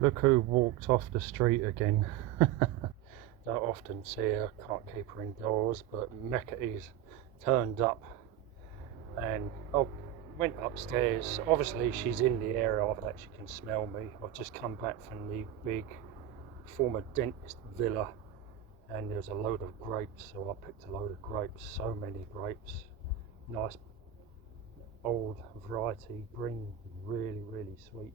Look who walked off the street again. Don't often see her, can't keep her indoors, but Meckity's turned up and I went upstairs. Obviously she's in the area that she can smell me. I've just come back from the big former dentist villa and there's a load of grapes, so I picked a load of grapes, so many grapes, nice old variety, green, really sweet.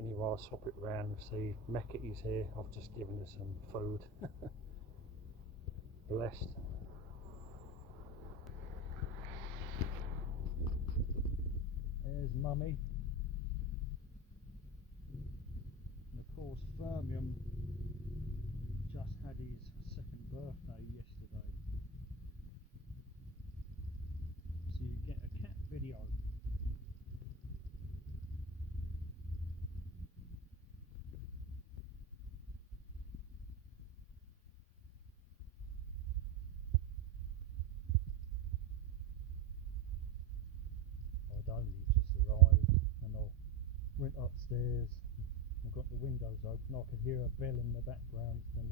Anyway, I'll swap it around and see Meckity's here. I've just given her some food. Blessed. There's Mummy. And of course, Firmium just had his second birthday yesterday. So you get a cat video. I'd only just arrived and I went upstairs. I've got the windows open. I could hear a bell in the background. And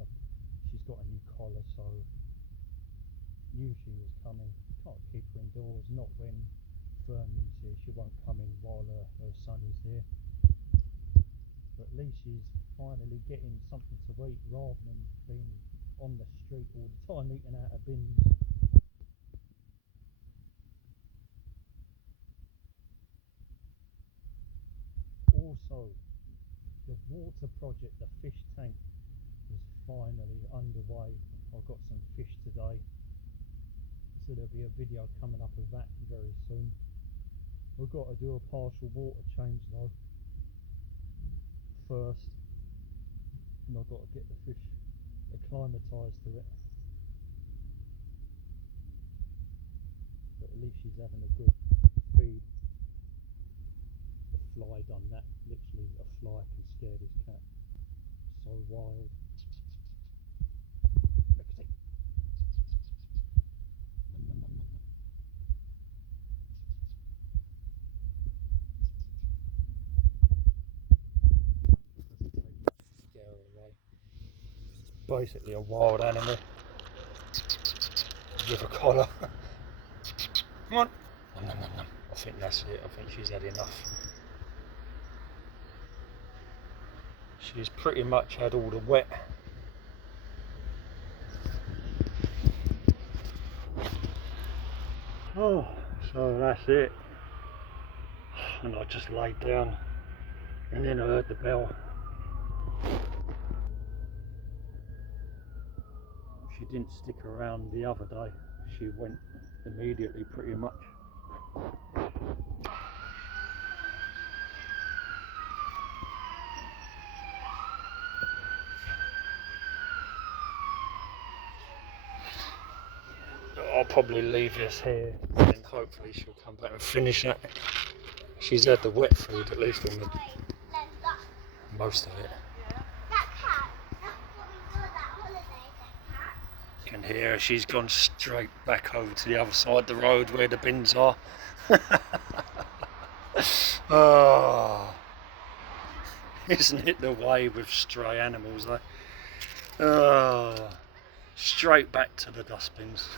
she's got a new collar, so knew she was coming. Can't keep her indoors, not when Firmium's here. She won't come in while her son is here. But at least she's finally getting something to eat rather than being on the street all the time eating out of bins. Also, the water project, the fish tank, is finally underway. I've got some fish today, so there'll be a video coming up of that very soon. We've got to do a partial water change though first, and I've got to get the fish acclimatised to it. But at least she's having a good feed. The fly done that. Literally a fly can scare this cat. So wild. Basically a wild animal with a collar. Come on. I think that's it. I think she's had enough. She's pretty much had all the wet. Oh, so that's it. And I just laid down and then I heard the bell. She didn't stick around the other day. She went immediately pretty much. I'll probably leave this here and hopefully she'll come back and finish that. She's had the wet food at least on the most of it. You can hear her, she's gone straight back over to the other side of the road where the bins are. Oh, isn't it the way with stray animals though? Oh, straight back to the dustbins.